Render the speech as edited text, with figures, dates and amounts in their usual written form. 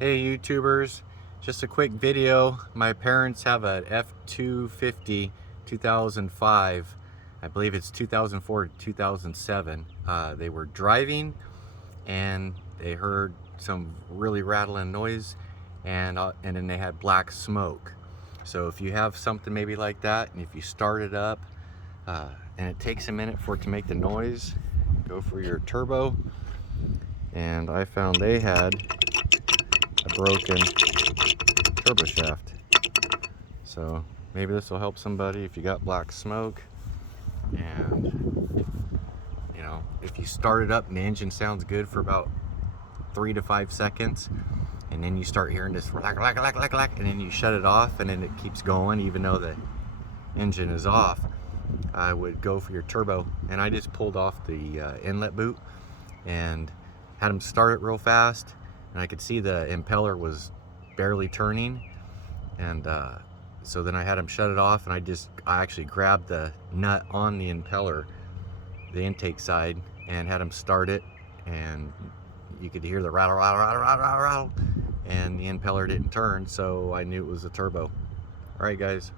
Hey YouTubers, just a quick video. My parents have a F250 2005. I believe it's 2004 to 2007. They were driving and they heard some really rattling noise and then they had black smoke. So if you have something maybe like that and if you start it up and it takes a minute for it to make the noise, go for your turbo. And I found they had a broken turbo shaft, so maybe this will help somebody if you got black smoke. And you know, if you start it up and the engine sounds good for about 3 to 5 seconds, and then you start hearing this lack, and then you shut it off and then it keeps going even though the engine is off, I would go for your turbo. And I just pulled off the inlet boot and had them start it real fast, and I could see the impeller was barely turning, and so then I had him shut it off, and I actually grabbed the nut on the impeller, the intake side, and had him start it, and you could hear the rattle, and the impeller didn't turn, so I knew it was a turbo. All right, guys.